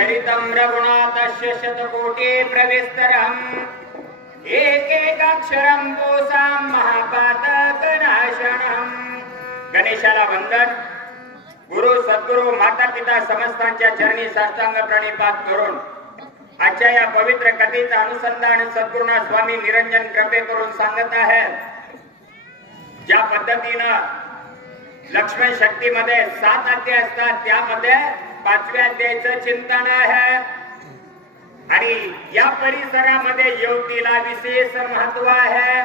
चरितं रघुनाथस्य शतकोटि प्रविस्तरम् एकेकाक्षरं पोसां महापातकनाशनम्। गणेशाला वंदन। गुरु सद्गुरु माता पिता समस्तांच्या चरणी साष्टांग प्रणिपात करून आजच्या या पवित्र कथेचं अनुसंधान सद्गुरुनाथ स्वामी निरंजन कृपे करून सांगत आहेत। ज्या पद्धतीनं लक्ष्मण शक्ती मध्ये 7 अध्याय असतात त्यामध्ये 5व्या अध्यायाचं चिंतन आहे आणि या परिसरामध्ये युवतीला विशेष महत्व आहे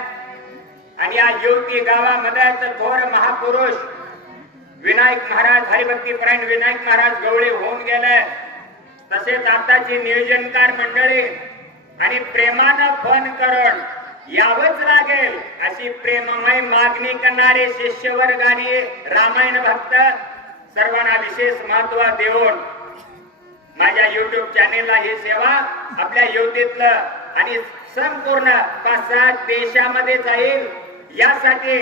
आणि या युवती गावामध्ये थोर महापुरुष विनायक महाराज हरिभक्तीपरायण विनायक महाराज गवळे होऊन गेले। तसेच आताची नियोजनकार मंडळी आणि प्रेमानं फोन करून यावंच लागेल अशी प्रेममय मागणी करणारे शिष्यवर्गाने रामायण भक्त सर्वांना विशेष महत्व देऊन माझ्या YouTube चॅनेलला ही सेवा आपल्या युवतीतलं आणि संपूर्ण 5-7 देशामध्ये जाईल यासाठी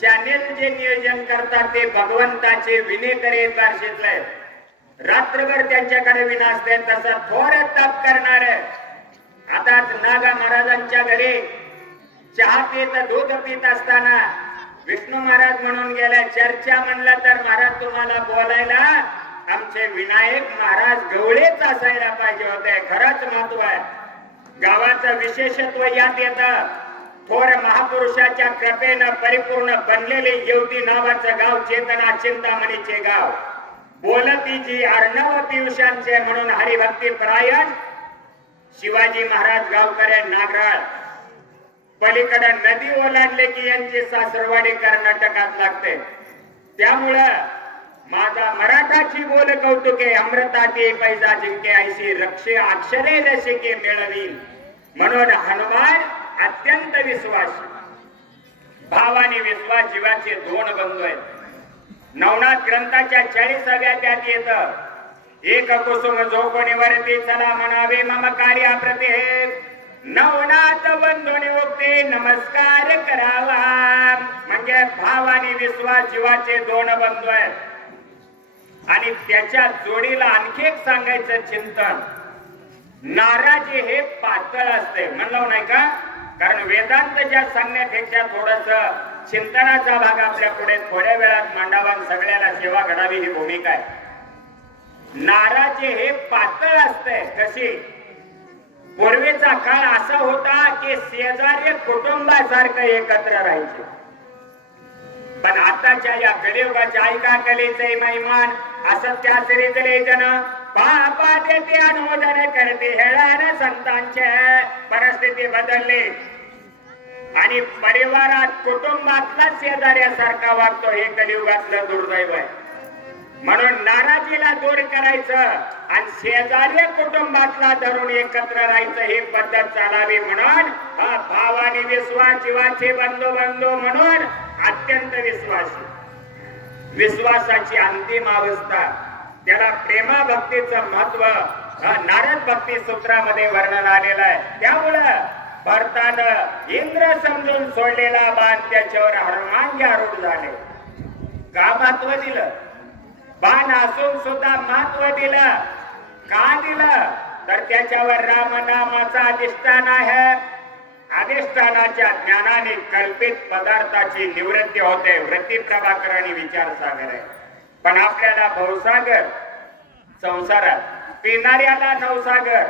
चॅनेल जे नियोजन करतात ते भगवंताचे विनेकरे दर्शितले। रात्रभर त्यांच्याकडे विनासते तसं थोर तप करणार। आता नागा महाराजांच्या घरी चहा पीत दूध पीत असताना विष्णू महाराज म्हणून गेले चर्चा म्हणलं तर महाराज तुम्हाला बोलायला आमचे विनायक महाराज गवळेच असायला पाहिजे होते। खरंच महत्व आहे। गावाचं विशेषत्व यात येतं। थोर महापुरुषाच्या कृपेनं परिपूर्ण बनलेले येवती नावाचं गाव चेतना चिंतामणीचे गाव। बोलतीची अर्णव पियुषांचे म्हणून हरिभक्ती परायण शिवाजी महाराज गावकरे नागराळ। पलीकडे नदी ओलांडले की यांची सासरवाडी कर्नाटकात लागते। त्यामुळं माझा मराठाची बोल कौतुके अमृताती पैजा जिंके ऐशी रक्षे अक्षरे रसिके मिळवील म्हणून हनुमान अत्यंत विश्वासी। भाव आणि विश्वास जीवाचे 2 बंधू आहेत। नवनाथ ग्रंथाच्या 40व्या अध्यायात येतं एक कुसुम जो कोणी वरती चला म्हणावे मम कार्या प्रति नवनाथ बंधूने उक्ते नमस्कार करावा। म्हणजे भाव आणि विश्वास जीवाचे 2 बंधू आहेत। आणि त्याच्या जोडीला आणखी एक सांगायचं चिंतन नाराजी हे पातळ असते म्हणलं नाही का? कारण वेदांतच्या सांगण्यापेक्षा थोडस चिंतनाचा भाग आपल्या पुढे थोड्या वेळात मांडावा सगळ्याला सेवा घडावी ही भूमिका आहे। नाराजी हे पातळ असते कशी? पूर्वीचा काळ असा होता की शेजारी कुटुंबासारखं एकत्र राहायचे। पण आताच्या या कलियुगाच्या ऐका कलेचे महिमान असत्याचरितले जन पापा देते अनुमोदन करते हेळान संतांचे परिस्थिती बदलली आणि परिवारात कुटुंबातला शेजाऱ्यासारखा वागतो हे कलियुगातलं दुर्दैव आहे। म्हणून नाराजीला दूर करायचं आणि शेजारी कुटुंबातला धरून एकत्र राहायचं ही पद्धत चालावी म्हणून हा भाव आणि विश्वास जीवाचे बंधू म्हणून अत्यंत विश्वासी। विश्वासाची अंतिम अवस्था त्याला प्रेमा भक्तीचं महत्व नारद भक्ती सूत्रामध्ये वर्णन आलेलं आहे। त्यामुळे भरतानं इंद्र समजून सोडलेला बाण त्याच्यावर हनुमान आरूढ झाले। का महत्व दिलं? बाण असून सुद्धा महत्व दिलं का दिलं तर त्याच्यावर राम नामाचा अधिष्ठान आहे। अधिष्ठानाच्या ज्ञानाने कल्पित पदार्थाची निवृत्ती होते। वृत्ती प्रभाकर आणि विचार सागर आहे। पण आपल्याला भवसागर संसारात पिणाऱ्याला नवसागर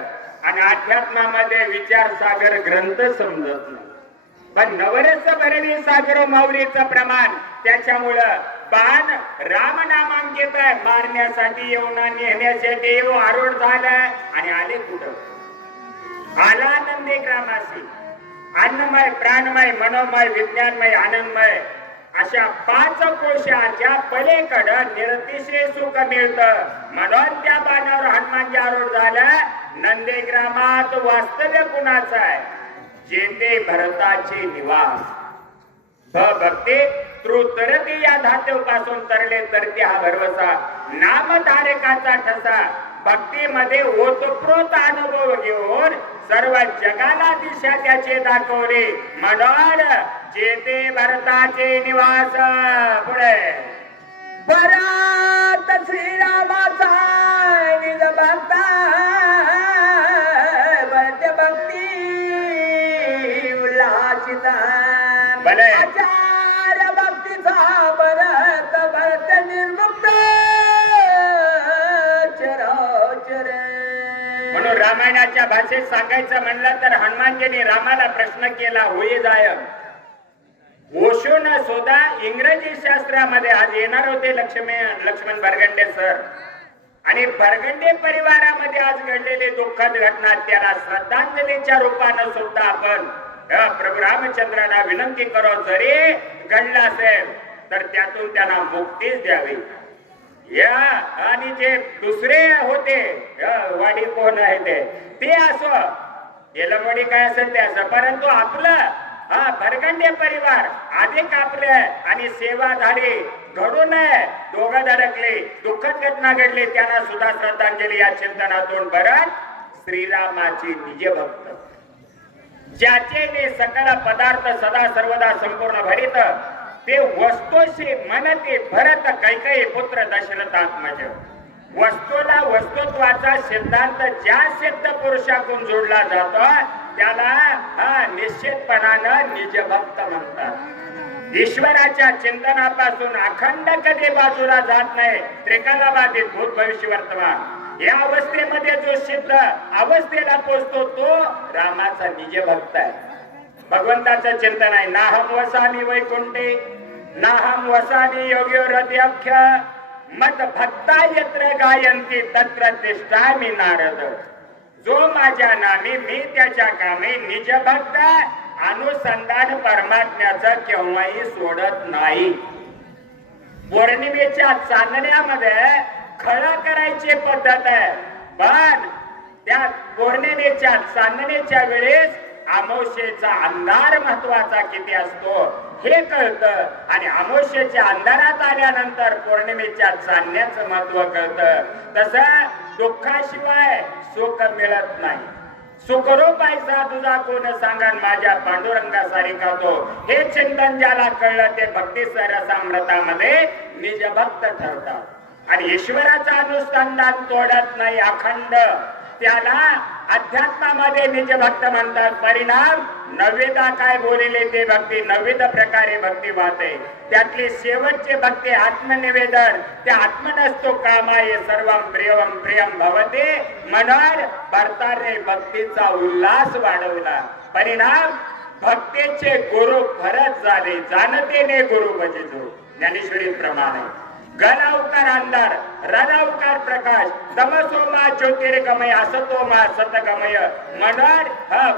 आणि अध्यात्मामध्ये विचार सागर ग्रंथ समजत नाही। पण नवरस भरणी सागर माऊलीचं प्रमाण त्याच्यामुळं बाण राम नामांकित मारण्यासाठी येऊन नेण्यासाठी येऊ आरूढ झालाय आणि आले कुठं? आला नंदी ग्रामासी अन्नमय प्राणमय मनोमय विज्ञानमय आनंदमय अशा 5 कोशाच्या पलीकडे निरतिशय सुख मिळतं म्हणून त्या बाणावर हनुमान आरूढ झाला। नंदीग्रामात वास्तव्य कुणाचं आहे? जेते भरताचे निवास। भक्ती तृतरती या धातूपासून तरले तरती हा भरवसा नामधारकाचा ठसा भक्तीमध्ये ओतप्रोत अनुभव घेऊन सर्व जगाला दिशा त्याचे दाखवले म्हणून जेते भरताचे निवास। पुढे भरत श्रीरामाचा निज भक्ता परंतु रामायणाच्या भाषेत सांगायचं म्हणलं तर हनुमानजीने रामाला प्रश्न केला, होई जाय ओशोन सुद्धा इंग्रजी शास्त्रामध्ये आज येणार होते लक्ष्मण बरगंडे सर, आणि बरगंडे परिवारामध्ये आज घडलेली दुःखद घटना त्याला श्रद्धांजलीच्या रूपानं सुद्धा आपण प्रभू रामचंद्रांना विनंती करो, जरी घडला असेल तर त्यातून त्यांना मुक्तीच द्यावी. या आणि जे दुसरे होते वाडी कोण आहे ते असो, येलमवाडी काय असेल ते असं, परंतु आपलं भरगंडे परिवार अधिक आपले आणि सेवाधारी घडू नये, दोघं धडकले, दुःखद घटना घडली, त्यांना सुद्धा श्रद्धांजली या चिंतनातून भरत श्रीरामाची निज भक्त, ज्याचे सकल पदार्थ सदा सर्वदा संपूर्ण भरित, ते वस्तूशी मनते भरत कैकेयी पुत्र दशरथात्मज. वस्तूला वस्तुत्वाचा सिद्धांत ज्या सिद्ध पुरुषाकडून जोडला जातो त्याला निश्चितपणानं निजभक्त म्हणतात. ईश्वराच्या चिंतनापासून अखंड कधी बाजूला जात नाही, त्रिकालाबाधित भूत भविष्य वर्तमान या अवस्थेमध्ये जो सिद्ध अवस्थेला पोचतो तो रामाचा निजभक्त आहे. भगवंताचं चिंतन आहे, नाहम वसामी वैकुंठे नाहम वसामी योग्योरध्यक्ष मत भक्ता यत्र गायंती तत्र तिष्ठामि नारद. जो माझ्या नामी मी त्याच्या कामी निज भक्त अनुसंधान परमात्म्याचं केव्हाही सोडत नाही. पौर्णिमेच्या चांदण्यामध्ये खळा करायची पद्धत आहे, पण त्या पौर्णिमेच्या चांदणीच्या वेळेस अमावस्येचा अंधार महत्वाचा किती असतो हे कळतं, आणि अमावस्येच्या अंधारात आल्यानंतर पौर्णिमेच्या चांदण्याचं महत्व कळतं. तसं दुःखाशिवाय सुख मिळत नाही. सुखरूप ऐसा तुझा कोण सांगा माझ्या पांडुरंगा सारिका तो, हे चिंतन ज्याला कळलं ते भक्ती सरसामृतामध्ये निजभक्त ठरतात. आणि ईश्वराचं अनुसंधान तोडत नाही अखंड, त्याला अध्यात्मामध्ये निजभक्त म्हणतात. परिणाम नवविधा काय बोलले ते भक्ती, नवविध प्रकारे भक्ती वाहते. त्यातली शेवटची भक्ती आत्मनिवेदन, त्या आत्मनस्तो कामाय सर्वं प्रियम प्रियम भवते, म्हणून भरताने भक्तीचा उल्हास वाढवला. परिणाम भक्तीचे गुरु भरत झाले, जाणतेने गुरु भजितो. ज्ञानेश्वरी प्रमाणे गलावकार अंधार रलावकार प्रकाश तमसोमा ज्योतिर्गमय असतोमा सतगमय, म्हणून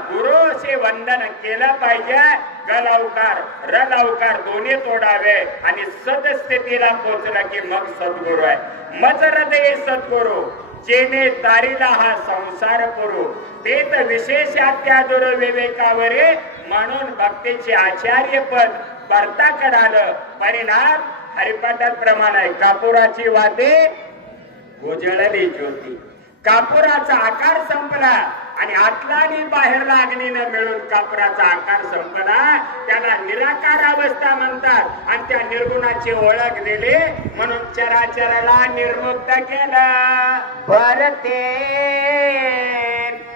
गुरुचे वंदन केलं पाहिजे. गलावकार रलावकार दोन्ही तोडावे आणि सदस्थितीला पोचला की मग सद्गुरु आहे. मज हृदय सद्गुरु जेने तारिला हा संसार करू, ते तर विशेषात्यादुर विवेकावरे, म्हणून भक्तीचे आचार्य पद भरताकडे आलं. परिणाम हरिपाठात प्रमाण आहे, कापुराची वाते उजळली ज्योती. कापुराचा आकार संपला आणि आतला आणि बाहेरला अग्नीने मिळून कापुराचा आकार संपला, त्याला निराकार अवस्था म्हणतात. आणि त्या निर्गुणाची ओळख दिली म्हणून चराचराला निर्मुक्त केलं. भरते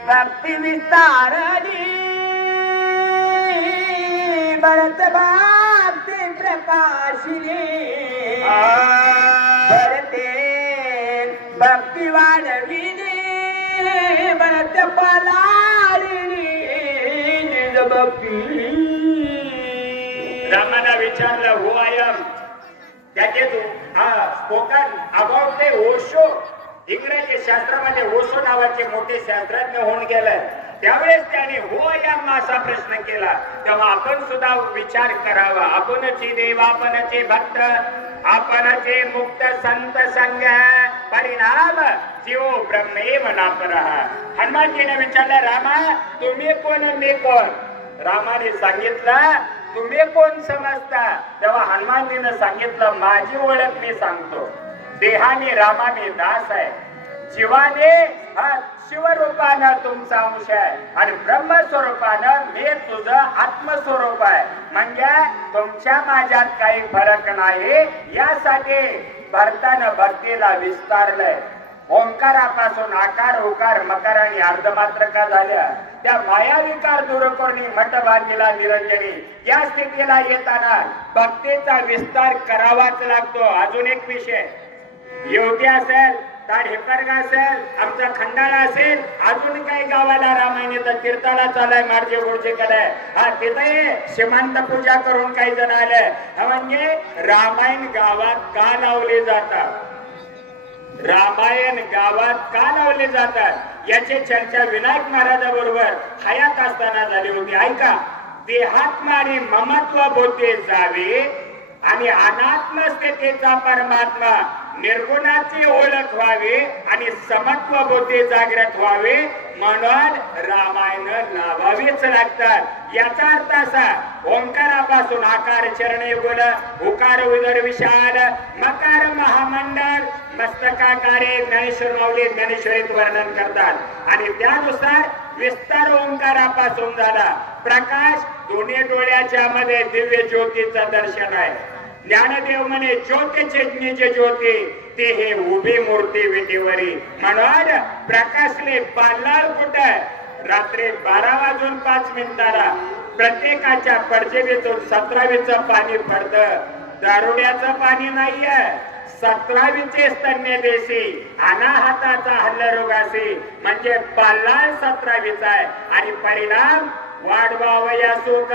भक्ती विस्तारली भरत भक्ती प्रकाशिनी, भरते भक्ती वाढविली भरत पलाळिनी निज भक्ती. रामाला विचारलं हु आय एम, त्याचे स्पोकन अबाउट ते ओशो. इंग्रजी शास्त्रामध्ये ओशो नावाचे मोठे शास्त्रज्ञ होऊन गेले. त्यावेळेस त्याने हो या असा प्रश्न केला. तेव्हा आपण सुद्धा विचार करावा, आपणची देव आपणचे भक्त आपणचे मुक्त संत संग, परिणाम जीव ब्रह्मेव नापरः. हनुमानजीने विचारलं रामा तुम्ही कोण मी कोण? रामाने सांगितलं तुम्ही कोण समजता? तेव्हा हनुमानजीने सांगितलं माझी ओळख मी सांगतो. देहाने रामाने दास आहे, जीवाने शिवरूपानं तुमचा अंश आहे आणि ब्रह्मस्वरूपानं मी तुझं आत्मस्वरूप आहे. म्हणजे तुमच्या माझ्यात काही फरक नाही. यासाठी भरतानं भक्तीला विस्तारलंय. ओंकारापासून आकार उकार मकार आणि अर्धमात्रका झाल्या. त्या मायाविकार दूर करून मठ बांधलेला निरंजनी या स्थितीला येताना भक्तीचा विस्तार करावाच लागतो. अजून एक विषय, योगी असेल ताडहेपरगा असेल, आमचा खंडाळा असेल, अजून काही गावाला रामायणाचं कीर्तनाला चालय मार्जे गुरुजीकडे. हा तिथे सीमांत पूजा करून काही जण आले. म्हणजे रामायण गावात का लावले जातात, रामायण गावात का लावले जातात याची चर्चा विनायक महाराजाबरोबर हयात असताना झाली होती. ऐका, देहात्मा आणि ममत्व बोधे जावे आणि अनात्म स्थितीचा परमात्मा निर्गुणाची ओळख व्हावी आणि समत्व बुद्धी जागृत व्हावे म्हणून रामायण लावावीच लागतात. याचा अर्थ असा, ओंकारापासून आकार चरणे गुण, उकार उदर विशाल, मकार महामंडळ, मस्तकाकारे ज्ञानेश्वर माऊली ज्ञानेश्वरीत वर्णन करतात. आणि त्यानुसार विस्तार ओंकारापासून झाला. प्रकाश दोन्ही डोळ्याच्या मध्ये दिव्य ज्योतीचं दर्शन आहे. ज्ञानदेव म्हणे ज्योतीचे निज ज्योती ते हे उभी मूर्ती विटेवरी. म्हणून प्रकाशले पाल्लाळ कुठं, रात्री 12:05 प्रत्येकाच्या परजेबीतून 17वीचं पाणी पडतं. दारुड्याचं पाणी नाहीये, 17वीचे स्तन्य देशी अनाहताचा हल्लरोगासी म्हणजे पाल्लाळ 17वीचा आहे. आणि परिणाम वाढवा वया सुख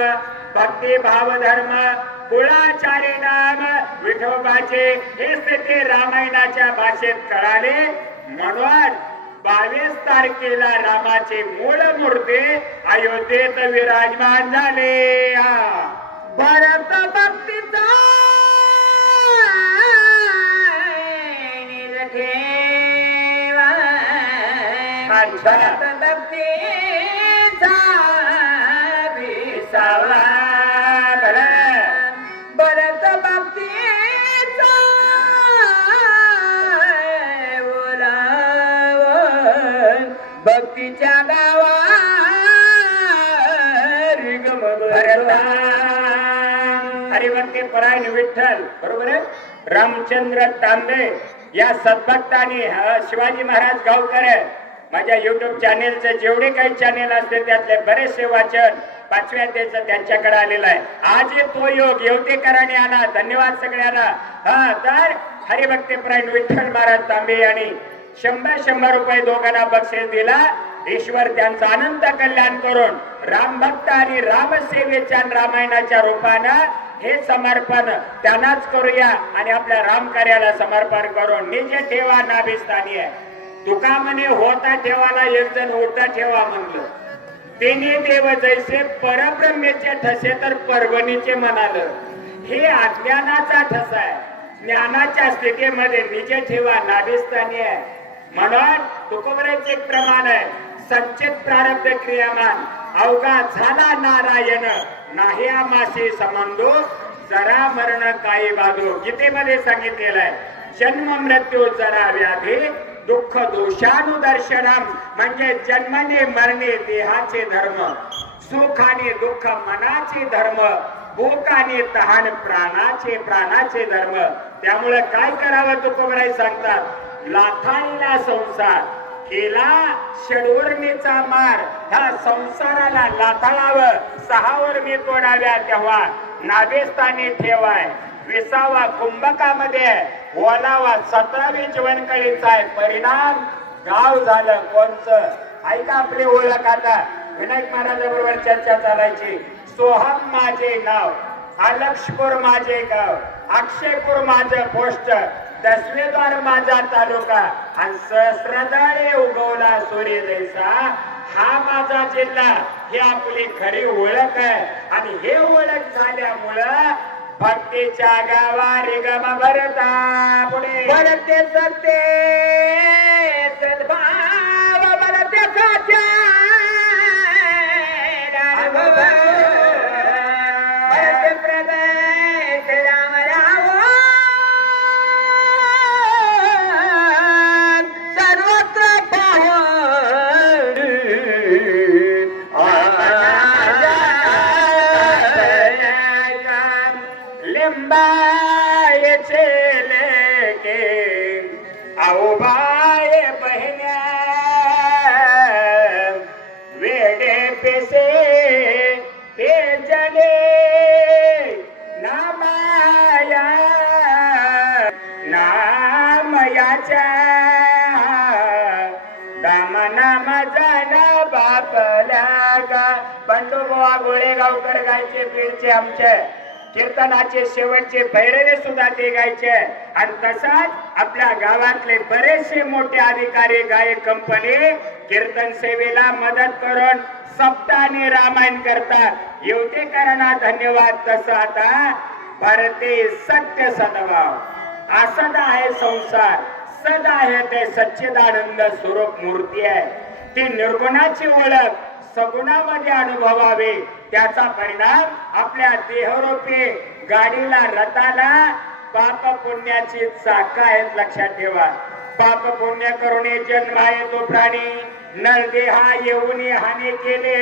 भक्ती भाव धर्म कुळाचारी नाम विठोबाचे हेच ते रामायणाच्या भाषेत कळाले. म्हणून 22 तारखेला रामाचे मूळ मूर्ती अयोध्येत विराजमान झाले. भरत भक्तीचा भरत भक्तीचा विसावा, भरत भक्तीचा ओलावन भक्तीच्या गावा हरिभक्ती परायण विठ्ठल बरोबर आहे. रामचंद्र तांबे या सद्भक्तांनी शिवाजी महाराज गावकर माझ्या युट्यूब चॅनेलचे जेवढे काही चॅनेल असते त्यातले बरेचसे वाचन 5व्या अध्यायाचं त्यांच्याकडे आलेलं आहे. आज तो योग येवतेकरांनी आला. धन्यवाद सगळ्यांना. हा तर हरिभक्ती परायण विठ्ठल महाराज तांबे यांनी 100 रुपये दोघांना बक्षीस दिला. ईश्वर त्यांचं अनंत कल्याण करून रामभक्त आणि रामसेवेच्या रामायणाच्या रूपानं हे समर्पण त्यांनाच करूया आणि आपल्या राम कार्याला समर्पण करून निज ठेवा नाभिस्थानी आहे. तुका म्हणे होता ठेवाला एक जण उलटा ठेवा म्हणलं. तेने देव जैसे परब्रह्मेचे ठसे तर परभणीचे म्हणाल. हे अज्ञानाचा ठसा आहे. ज्ञानाच्या स्थितीमध्ये निज ठेवा नाभिस्थानी आहे. म्हणून तुकोबराचे एक प्रमाण आहे, संचित प्रारब्ध क्रियामान अवघा झाला नारायण नाही आमाशी संबंधो जरा मरण काही बाधो. गीतेमध्ये सांगितलेलं आहे, जन्म मृत्यू जरा व्याधी दुःख दोषानुदर्शनम म्हणजे जन्मने मरणे देहाचे धर्म, सुख आणि दुःख मनाचे धर्म, भूक आणि तहान प्राणाचे धर्म. त्यामुळे काय करावं तुकोबराय सांगतात, लाथाळीला संसार केला षडवर्णीचा मार. ह्या संसाराला लाथाळावं 6 वर्णी तोडाव्या तेव्हा नाभिस्थानी ठेवाय. 20वा कुंभकामध्ये ओलावा 17वी जीवनकळीचा आहे. परिणाम गाव झालं कोणचं. ऐका आपली ओळख आता. विनायक महाराजाबरोबर चर्चा चालायची. सोहम माझे नाव, अलक्षपूर माझे गाव, अक्षयपूर माझं पोस्ट, दसवेद्वार माझा तालुका आणि सहस्रदळे उगवला सूर्य जैसा हा माझा जिल्हा. ही आपली खरी ओळख आहे. आणि हे ओळख झाल्यामुळं भक्तीच्या गावा रिगम भरता पुढे भरते सत्य सद्भाव भरते साचा भरते प्रगत राम राम सर्वत्र पाहून लिंबायचे लेके आओ बाय बहिण्या नाम जाण बापल्या गा. बंडूबुवा गोळेगावकर गायचे बीडचे आमचे कीर्तनाचे शेवटचे भैरवे सुद्धा ते गायचे. आणि तसाच आपल्या गावातले बरेचसे मोठे अधिकारी गायक कंपनी कीर्तन सेवेला मदत करून सप्ताह आणि रामायण करतात. येवतेकरांना धन्यवाद. तसं आता भारतीय सत्य सद्भाव असद आहे संसार, सद आहे ते सच्चिदानंद स्वरूप मूर्ती आहे. ती निर्गुणाची ओळख सगुणामध्ये अनुभवावे, त्याचा परिणाम आपल्या देहरूपी गाडीला रथाला पाप पुण्याची चाका आहेत. लक्षात ठेवा. पाप पुण्य करुणे जन्म आहे तो प्राणी, नरदेहा येऊन हानी केले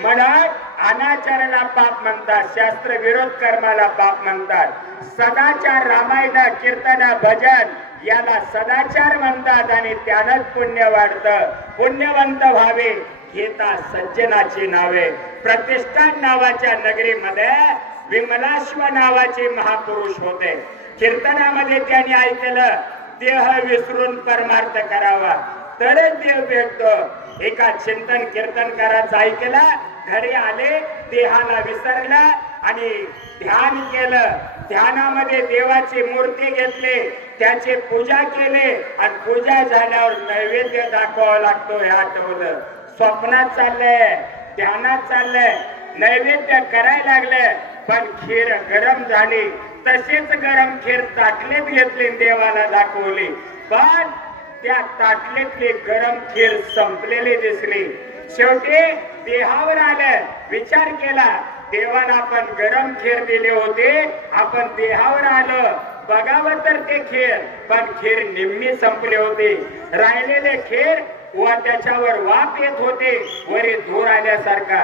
म्हणत अनाचाराला पाप म्हणतात, शास्त्र विरोध कर्माला पाप म्हणतात. सदाचार रामायण कीर्तन भजन याला सदाचार म्हणतात आणि त्यानंच पुण्य वाढतं. पुण्यवंत व्हावे घेता सज्जनाची नावे. प्रतिष्ठान नावाच्या नगरीमध्ये विमलाश्व नावाचे महापुरुष होते. कीर्तनामध्ये त्यांनी ऐकलं देह विसरून परमार्थ करावा तरच देव भेटतो. एका चिंतन कीर्तनकाराचं ऐकलं, घरी आले, देहाला विसरला आणि ध्यान केलं. ध्यानामध्ये देवाची मूर्ती घेतली, त्याची पूजा केली आणि पूजा झाल्यावर नैवेद्य दाखवावा लागतो हे आठवलं. स्वप्नात चाललंय, ध्यानात चाललंय, नैवेद्य करायला लागले पण खीर गरम झाली. तसेच गरम खीर ताटलीत घेतली, देवाला दाखवली, पण त्या ताटलीतली गरम खीर संपलेली दिसली. शेवटी देहावर आलं, विचार केला देवाला आपण गरम खीर दिले होते, आपण देहावर आलो बघावं तर ते खीर, पण खीर निम्मी संपली होती. राहिलेले खीर व त्याच्यावर वाफ येत होते, वरी धूर आल्यासारखा.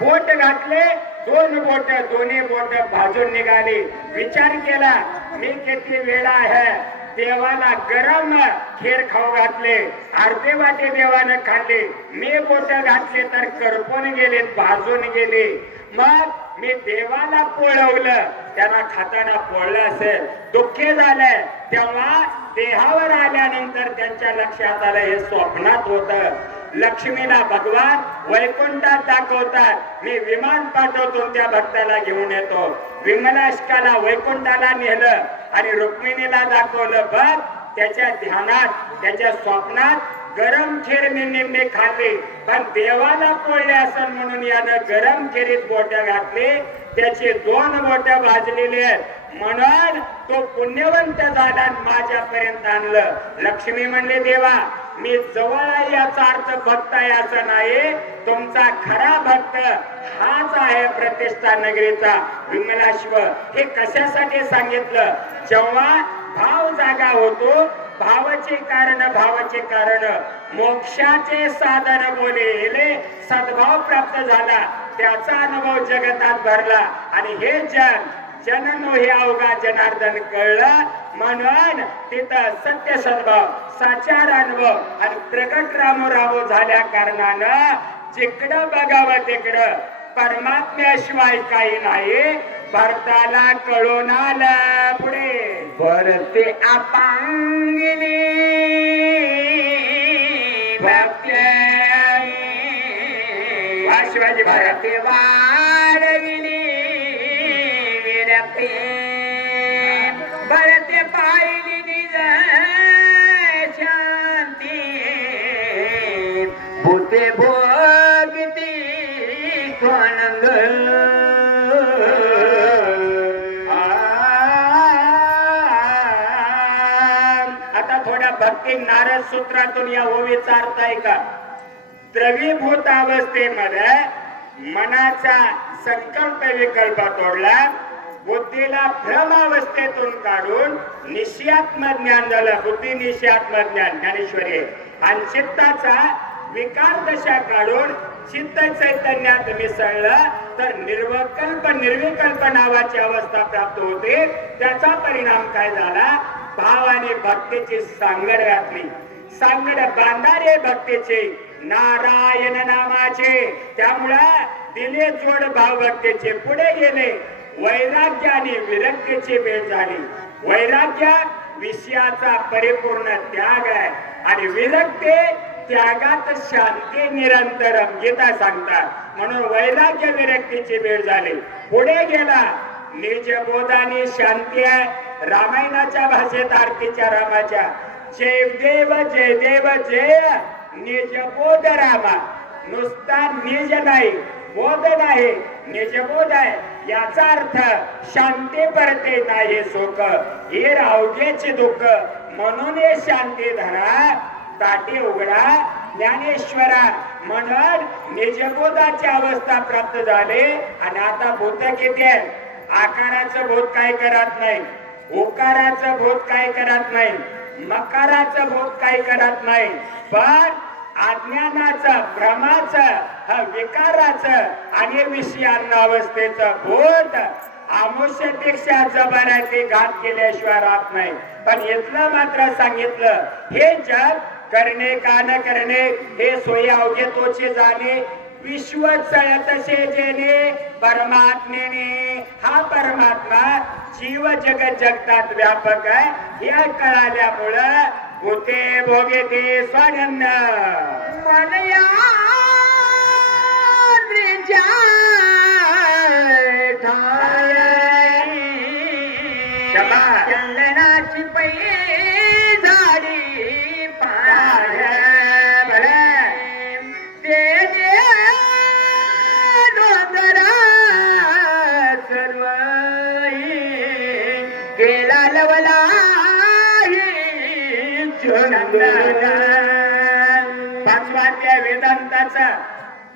बोट घातले, दोन बोट, दोन्ही बोट भाजून निघाली. विचार केला मी किती वेळा आहे, देवाला गरम खीर खाऊ घातले, अर्धे वाटे देवाने खाल्ले, मी बोट घातले तर करपून गेले, भाजून गेले. मग मी देवाला पोळवलं, त्यांना खाताना पोळलं असेल, दुःखी झालंय. तेव्हा देहावर आल्यानंतर त्यांच्या लक्षात आलं हे स्वप्नात होतं. लक्ष्मीला भगवान वैकुंठात दाखवतात, मी विमान पाठवतो त्या भक्ताला घेऊन येतो. विमलाष्काला वैकुंठाला नेलं आणि रुक्मिणीला दाखवलं. बघ त्याच्या ध्यानात, त्याच्या स्वप्नात गरम खीर निम्मे खाल्ली, पण देवाला पोळले असेल म्हणून यानं गरम खीरीत बोट्या घातली, त्याचे दोन बोट्या भाजलेले आहेत. म्हणून तो पुण्यवंत झाला माझ्यापर्यंत आणलं. लक्ष्मी म्हणले देवा मी जवळ आहे याचा अर्थ भक्त आहे असं नाही, तुमचा खरा भक्त हाच आहे प्रतिष्ठा नगरीचा विमलाश्व. हे कशासाठी सांगितलं? जेव्हा भाव जागा होतो, भावाचे कारण मोक्षाचे साधन बोले, सद्भाव प्राप्त झाला, त्याचा अनुभव जगतात भरला आणि हे जननो हे अवघा जनार्दन कळलं. म्हणून तिथं सत्य सद्भाव, साचार अनुभव आणि प्रगट रामो झाल्या कारणानं जिकडं बघावं तिकडं परमात्म्याशिवाय काही नाही. भरताला कळून आलं पुढे भरते अपांगिनी शिवाजी महाराज भरते वारगिनी विरक्ती भरते पाहिली निज शांती भूते भोगती कोणंग. आता थोड्या भक्ती नारद सूत्रातून या ओवीचा अर्थ आहे का? द्रवीभूत अवस्थेमध्ये मनाचा संकल्प विकल्प तोडला, बुद्धीला भ्रम अवस्थेतून काढून निश्चयात्म ज्ञान झालं. बुद्धी निश्चयात्म ज्ञान ज्ञानेश्वरी. आणि चित्ताचा विकार दशा काढून चित्त चैतन्यात मिसळलं तर निर्विकल्प नावाची अवस्था प्राप्त होते. त्याचा परिणाम काय झाला? भाव आणि भक्तीची सांगड घातली. सांगड बांधारे भक्तीचे नारायण नामाचे, त्यामुळं दिले जोड भाव भक्तीचे. पुढे गेले वैराग्य आणि विरक्तीची भेट झाली. वैराग्य विषयाचा परिपूर्ण त्याग आहे आणि विरक्ती त्यागात शांती निरंतरम गीता सांगतात. म्हणून वैराग्य विरक्तीची वेळ झाली. पुढे गेला निजबोधाने शांती आहे. रामायणाच्या भाषेत आरतीच्या रामाच्या जय देव जय निजबोध रामा. नुसता निज नाही, बोध नाही, निजबोध आहे. याचा अर्थ शांती परते नाही सुख, हे अवघेचे दुःख. म्हणून हे शांती धरा, ताटे उघडा ज्ञानेश्वरा. म्हणून निजबोधाची अवस्था प्राप्त झाली. आणि आता भूत किती आहे? आकाराचं भूत काय करत नाही, उकाराचं भूत काय करत नाही, मकाराचं भूत काय करत नाही. पण अज्ञानाचं, भ्रमाचं, विकाराचं आणि विषयांना अवस्थेचं भूत आमुष्यापेक्षा जबर आहे. ते घात केल्याशिवाय राहत नाही. पण इथलं मात्र सांगितलं, हे जग करणे का न करणे हे सोयी अवघे तोचे जाणे. विश्व चळतसे जेणे परमात्मेने. हा परमात्मा जीव जगत जगतात व्यापक आहे. या कळाल्यामुळं भूते भोगे ते स्वानंद मनया चंदनाची पै झाडी पाय ते डोंगरा सर्व गेला लवला पाचवा त्या वेदांताचा.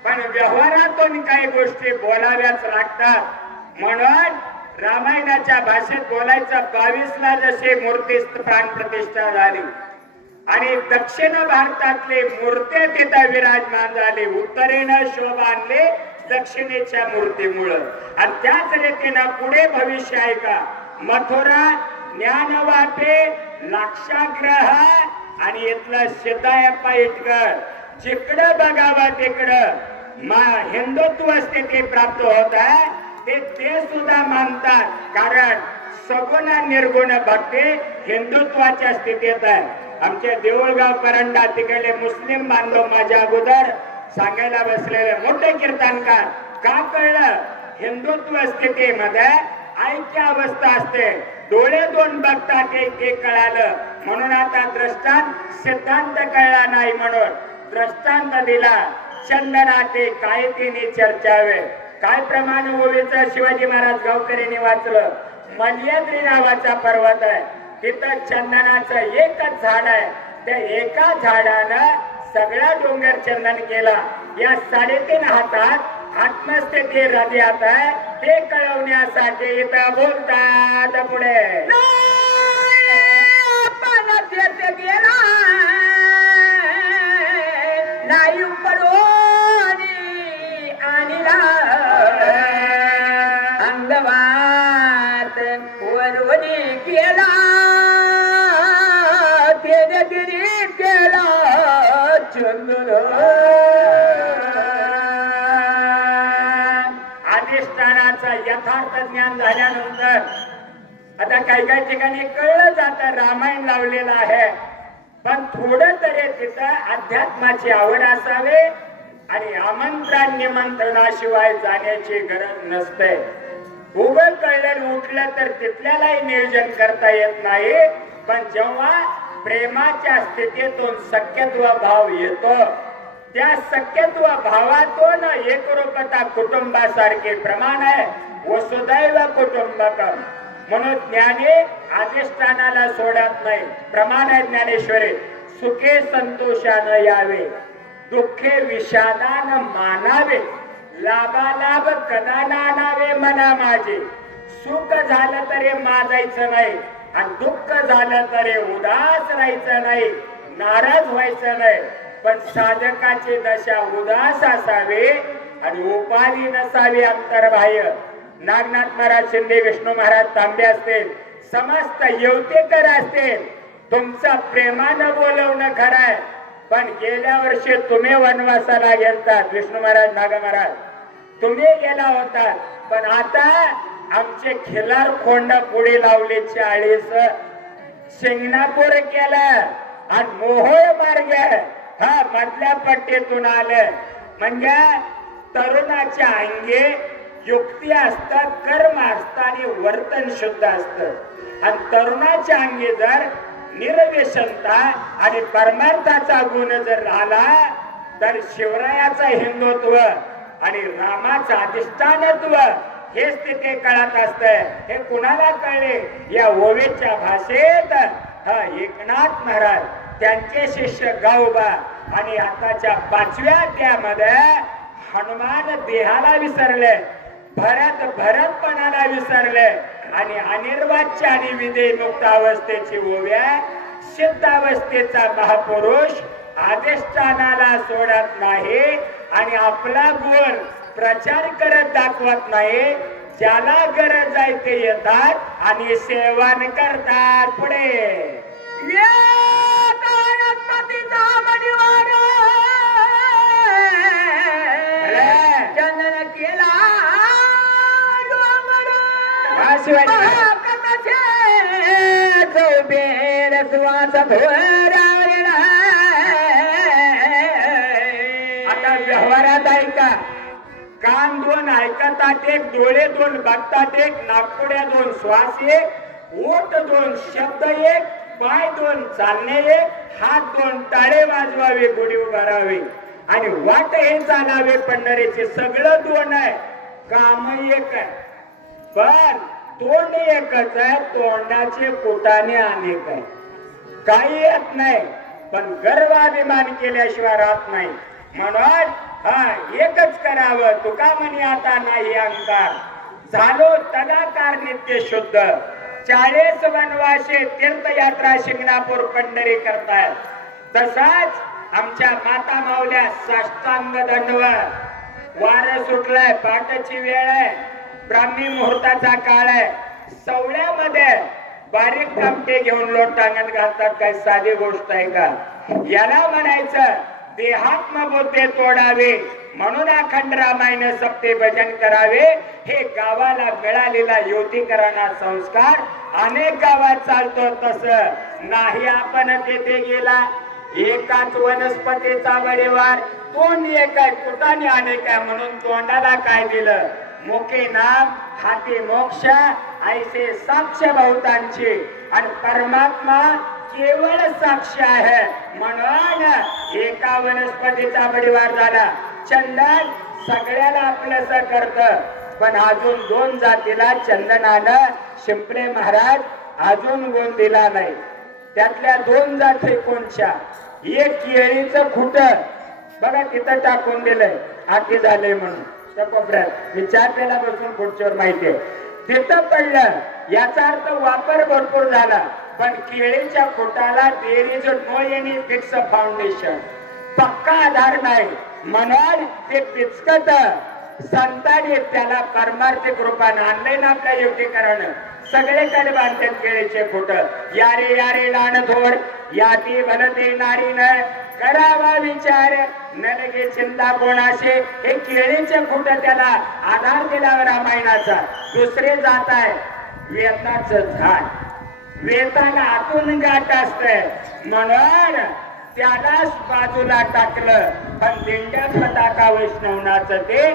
पण व्यवहारातून काही गोष्टी बोलाव्याच लागतात. म्हणून रामायणाच्या भाषेत बोलायचं. 22ला जशी मूर्ती प्राण प्रतिष्ठा झाली आणि दक्षिण भारतातले मूर्ती तिथं विराजमान झाले. उत्तरेनं शोभा आणले दक्षिणेच्या मूर्तीमुळं. आणि त्याच रीतीनं पुढे भविष्य आहे का? मथुरा ज्ञानवापे लाक्षाग्रह आणि इथलं सिद्धायप्पा इटकर. जिकडं बघावं तिकडं हिंदुत्व स्थिती प्राप्त होत आहे. ते सुद्धा मानतात. कारण सगुण निर्गुण भक्ती हिंदुत्वाच्या स्थितीत आहे. आमचे देऊळगाव परंडा तिकडले मुस्लिम बांधव माझ्या अगोदर सांगायला बसलेले मोठे कीर्तनकार. का कळलं? हिंदुत्व स्थितीमध्ये ऐक्य अवस्था असते. डोळे दोन बघतात एक कळालं. म्हणून आता दृष्टांत सिद्धांत कळला नाही म्हणून दृष्टांत दिला. चंदनाते काय तिने चर्चावे. काय प्रमाण ओवीचं शिवाजी महाराज गावकऱ्यांनी वाचलं. मल्यद्री नावाचा पर्वत आहे. तिथं चंदनाचं एकच झाड आहे. त्या एका झाडानं सगळा डोंगर चंदन केला. या 3.5 हातात आत्मस्थिती हृदयात आहे. ते कळवण्यासाठी इथं बोलतात. पुढे गेला नाही पडोनी आणला अंगवात वरोनी केला तेने गिरी केला चंद्र. अधिष्ठानाचा यथार्थ ज्ञान झाल्यानंतर आता काही काही ठिकाणी कळलं जातं. रामायण लावलेलं आहे. पण थोडं तरी तिथं अध्यात्माची आवड असावे आणि आमंत्रण निमंत्रणाशिवाय जाण्याची गरज नसते. उभं कळलं उठलं तर तिथल्यालाही नियोजन करता येत नाही. पण जेव्हा प्रेमाच्या स्थितीतून सख्यत्व भाव येतो त्या सख्यत्व भावातून एकरूपता कुटुंबासारखे प्रमाण आहे. वसुदैव कुटुंबकम. म्हणून ज्ञानी अधिष्ठानाला सोडत नाही. प्रमाण आहे ज्ञानेश्वरी. सुखे संतोषानं यावे, दुःखे विषादानं मानावे, लाभालाभ कदा नानावे मना माझे. सुख झालं तरी माजायचं नाही आणि दुःख झालं तरी उदास राहायचं नाही, नाराज व्हायचं नाही. पण साधकाची दशा उदास असावी आणि उपाधी नसावी अंतर्बाह्य. नागनाथ महाराज शिंदे, विष्णू महाराज तांबे असतील, समस्त येवतेकर असतील, तुमचं प्रेमानं बोलवणं खरं आहे. पण गेल्या वर्षी तुम्ही वनवासाला गेलतात. विष्णू महाराज, नागा महाराज तुम्ही गेला होता. पण आता आमचे खिलार खोंड पुढे लावले 40. शिंगणापूर केलं आणि मोहोळ मार्ग हा मधल्या पट्टीतून आलं म्हणजे तरुणाच्या अंगी युक्ती असतात, कर्म असतात आणि वर्तन शुद्ध असतं. आणि तरुणाच्या अंगी जर निर्व्यसनता आणि परमार्थाचा गुण जर आला तर शिवरायाचं हिंदुत्व आणि रामाचं अधिष्ठानत्व हेच तिथे कळत असतंय. हे कुणाला कळले? या ओवीच्या भाषेत एकनाथ महाराज, त्यांचे शिष्य गावबा आणि आताच्या 5व्या अध्यायामध्ये हनुमान देहाला विसरले, भरतपणाला विसरले आणि अनिर्वाच्य आणि विधेयमुक्त अवस्थेची ओव्या सिद्ध अवस्थेचा महापुरुष अधिष्ठानाला सोडत नाही आणि आपला गुण प्रचार करत दाखवत नाही. ज्याला गरज आहे ते येतात आणि सेवन करतात. पुढे चंदन केला बेर सुवास आता व्यवहारात ऐका, कान दोन ऐकतात एक, डोळे दोन बघतात एक, नागपुड्या दोन श्वास एक, ओठ दोन शब्द एक, पाय दोन चालणे एक, हात दोन टाळे वाजवावे, गुढी उभारावे आणि वाट हे चालावे पंढरीचे. सगळं दोन आहे, काम एक आहे, पण तोंड एकच आहे. तोंडाचे कुटाने अनेक आहे. काही येत नाही पण गर्वाभिमान केल्याशिवाय राहत नाही. म्हणून एकच करावं. तुका म्हणे आता नाही अहंकार, झालो तदाकार नित्य शुद्ध. 40 वनवासे तीर्थयात्रा शिंगणापूर पंढरी करतायत. तसाच आमच्या माता माऊल्या साष्टांग दंडवत. वारं सुटलंय, पाटाची वेळ आहे, ब्राह्मी मुहूर्ताचा काळ आहे. सवळ्यामध्ये बारीक कामटे घेऊन लोट टांगण घालतात. काय साधी गोष्ट आहे का? याला म्हणायचं देहात्म बुद्धे तोडावे, म्हणून अखंड रामायण सप्ते भजन करावे. हे गावाला मिळालेला युवतीकरणा संस्कार अनेक गावात चालतो. तसं नाही. आपण तेथे गेला, एकाच वनस्पतीचा परिवार, तोंड एक आहे, कुटाने अनेक आहे, म्हणून तोंडाला काय दिलं? मुखे नाम, हाती मोक्ष, ऐसे साक्ष बहुतांची. आणि परमात्मा केवळ साक्ष आहे. म्हणून एका वनस्पतीचा परिवार झाला. चंदन सगळ्याला आपलंस करत, पण अजून 2 जातीला चंदनानं शिंपले महाराज अजून गुण दिला नाही. त्यातल्या 2 जाती कोणच्या? एक केळीचं खुट बघा तिथं टाकून दिलंय, आटी झाले म्हणून त्या कोपऱ्यात. मी 4 पेला बसून पुढच्यावर माहितीये तिथं पडलं. याचा अर्थ वापर भरपूर झाला, पण केळीच्या खुटाला there is no any fix foundation, पक्का आधार नाही. म्हणून ते पिचकत संताडी त्याला परमार्थिक रूपाने आणलंय ना आपल्या युक्तीकरण. सगळेकडे बांधतात केळीचे खुट. यारे यारे लाण थोड, याती भलते नारी न करावा विचार, न लगे चिंता कोणाशी. हे केळीचे खुट त्याला आधार दिला रामायणाचा. दुसरे जात आहे वेताचं झाड. वेताला आतून गाठ असते, म्हणून त्यालाच बाजूला टाकलं. पण दिंड्या पताका वैष्णवनाचं ते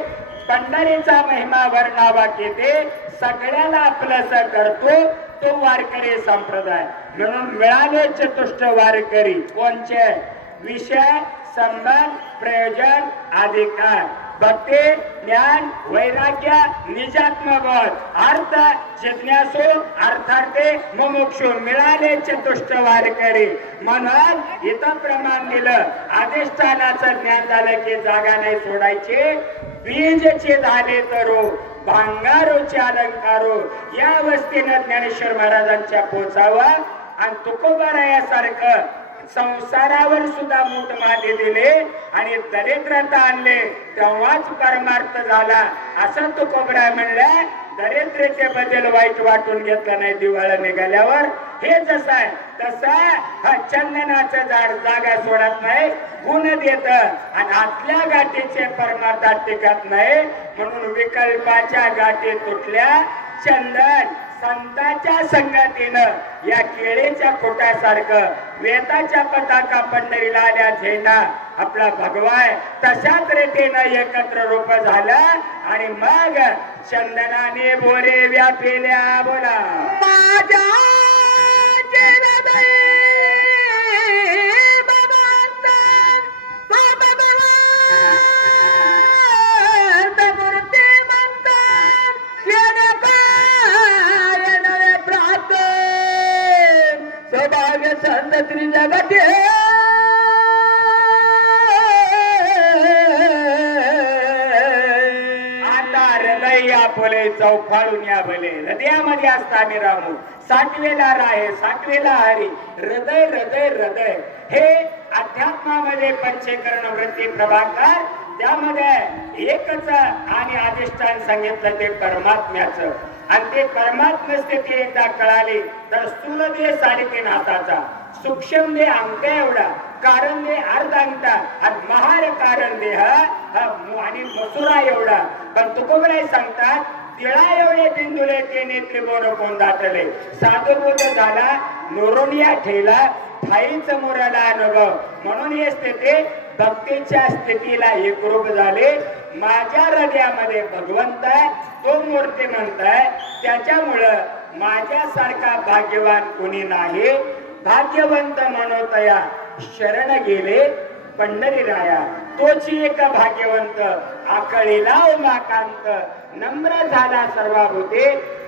पंढरीचा महिमा वर्णावा केते. सगळ्याला आपलंस करतो तो वारकरी संप्रदाय. म्हणून मिळाले चतुष्ट वारकरी. कोणचे? विषय, संबंध, प्रयोजन, अधिकार, भक्ती, ज्ञान, वैराग्य, निजात्मबोध, अर्थ, जिज्ञासू, अर्थार्थे, मुमुक्षु. मिळाले चतुष्ट वारकरी. म्हणून इथं प्रमाण दिलं. अधिष्ठानाचं ज्ञान झालं की जागा नाही सोडायची. बीजचे झाले तरो भांगारोचे अलंकारो. या अवस्थेनं ज्ञानेश्वर महाराजांच्या पोचावा. आणि तुकोबारायासारखं संसारावर सुद्धा मूठ माते दिले आणि दरिद्रता आणले, तेव्हाच परमार्थ झाला. असं तुकोबराय म्हणलं. दरिद्रेचे बद्दल वाईट वाटून घेतलं नाही दिवाळ निघाल्यावर. हे जसं आहे तसं चंदनाचं झाड जागा सोडत नाही, गुण देत आणि आतल्या गाठीचे परमार्थात टिकत नाही. म्हणून विकल्पाच्या गाठी तुटल्या. चंदन संतांच्या संगतीनं या केळीच्या खोटासारखं वेताच्या पताका पंढरीला आल्या झेंडा आपला भगवाय तशाच रीतीनं एकत्र रूप झालं आणि मग चंदनाने बोरे व्यापिल्या. बोला माझ्या जीवनात भगवंत तो भगवंत मूर्तिमंत येणे काय नवे प्राप्त सौभाग्य संतत्री जगते आता हृदय या फुले चौफाळून या भले हृदयामध्ये असता मी रामू साठवेला राहे साठवेला हरी हृदय हृदय हृदय हे अध्यात्मामध्ये पंचीकरण वृत्ती प्रभाकर त्यामध्ये एकच आणि अधिष्ठान सांगितलं ते परमात्म्याचं आणि ते परमात्म स्थिती एकदा कळाली तर स्थूल देह 3.5 हाताचा सूक्ष्म देह अंगठ्या एवढा कारण देह अर्ध अंगठा आणि महार कारण देह आणि मसुरा एवढा पण तुकोबराय सांगतात तिळा एवढे बिंदुले ते नेत्रिबोन कोण दाटले साधुबोध झाला नोरोनिया ठेला ठाईच मुराला अनुभव म्हणून हे स्थिती भक्तीच्या स्थितीला एकरूप झाले. माझ्या हृदयामध्ये भगवंत आहे तो मूर्ती म्हणताय त्याच्यामुळं माझ्यासारखा भाग्यवान कोणी नाही. भाग्यवंत मनोतया शरण गेले पंढरी राया तोची एक भाग्यवंत आकळीला उमाकांत नम्र झाला सर्वाभूते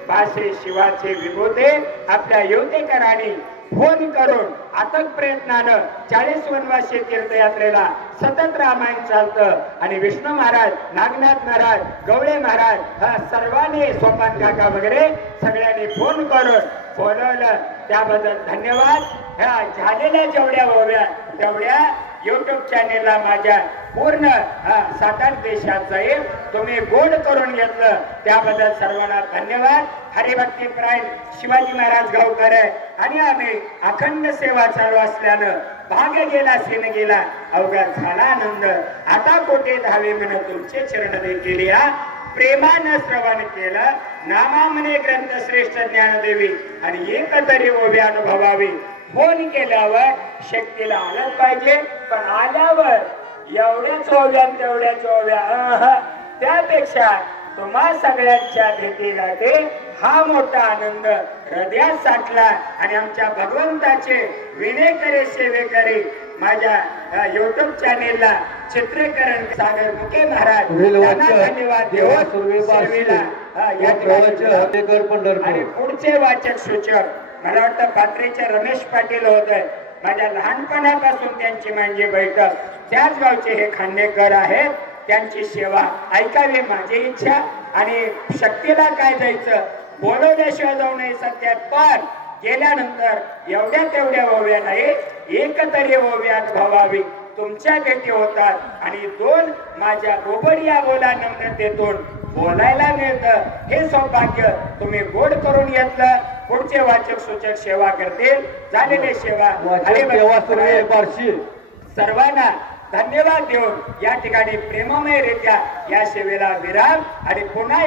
भाषे शिवाचे विभूते. आपल्या युवतेकरांनी फोन करून अथक प्रयत्नानं 40 वनवासी तीर्थयात्रेला सतत रामायण चालतं आणि विष्णू महाराज नागनाथ महाराज गवळे महाराज हा सर्वांनी सोपान काका वगैरे सगळ्यांनी फोन करून बोलवलं त्याबद्दल धन्यवाद. ह्या झालेल्या जेवढ्या ओव्या तेवढ्या युट्यूब चॅनेलला माझ्या पूर्ण 7-8 देशात जाईल तुम्ही गोड करून घेतलं त्याबद्दल सर्वांना धन्यवाद. हरिभक्ती प्राण शिवाजी महाराज गावकर आहे आणि आम्ही अखंड सेवा चालू असल्यानं भाग गेला सेन गेला अवघा झाला आनंद. आता कोठे धावे म्हण तुमचे चरण देखील या प्रेमानं श्रवण केलं नामा म्हणे ग्रंथ श्रेष्ठ ज्ञानदेवी आणि एक तरी ओव्या अनुभवावी. फोन केल्यावर शक्तीला आलंच पाहिजे पण आल्यावर एवढ्याच ओव्या तेवढ्याच ओव्या त्यापेक्षा तुम्हा सगळ्यांच्या भेटी जाते हा मोठा आनंद हृदयात साठला आणि आमच्या भगवंताचे विनेकरे सेवेकरी माझ्या युट्यूब चॅनेलला चित्रीकरण सागर मुके महाराज त्यांना धन्यवाद देऊन सेवेला या ठिकाणी आणि पुढचे वाचक सूचक मला वाटतं पात्रेचे रमेश पाटील होत आहे. माझ्या लहानपणापासून त्यांची म्हणजे बैठक त्याच गावचे हे खांडेकर आहेत. त्यांची सेवा ऐकावी माझी इच्छा आणि शक्तीला काय जायचं बोलवल्याशिवाय जाऊ नये सत्यात पण गेल्यानंतर एवढ्या तेवढ्या ओव्या नाही एक तरी ओव्या अनुभवावी. तुमच्या भेटी होतात आणि 2 माझ्या गोबडिया बोला नम्रतेतून बोलायला मिळतं हे सौभाग्य तुम्ही गोड करून घेतलं. पुढचे वाचक सूचक सेवा करतील झालेले सेवा सर्वांना धन्यवाद देऊन या ठिकाणी प्रेममयरित्या या सेवेला विराम आणि पुन्हा